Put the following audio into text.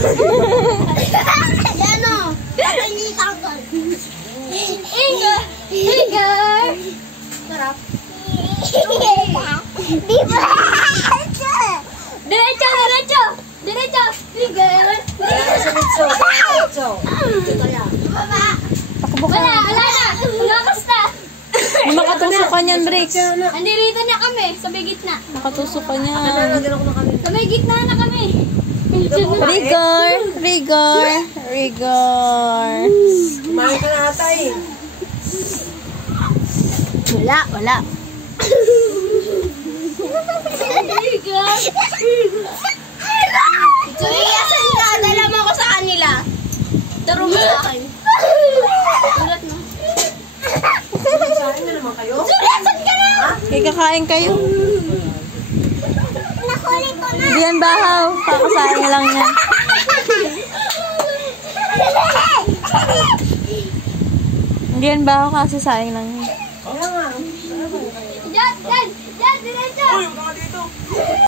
Yan o. Nakalitan ko. Igor. Sarap. Diba? Diretso. Igor. Diretso. Baba. Wala na. Malakas na. Nakatuso ka niyan, Bricks. Andirito na kami, sa may gitna. Nakatuso ka niyan. Sa may gitna na kami. Rigor. Kumain ka na ata eh. Wala. Sumiya, saan ka? Dala mo ako sa kanila. Taro mo sa akin. Ulat mo. Saan na naman kayo? Surya, saan ka na? Kakain kayo. Nakulit ko na. Hindi yan bahaw. Kakasaing lang yan. Hindi yan bahaw kasi saing lang yan. Kaya nga.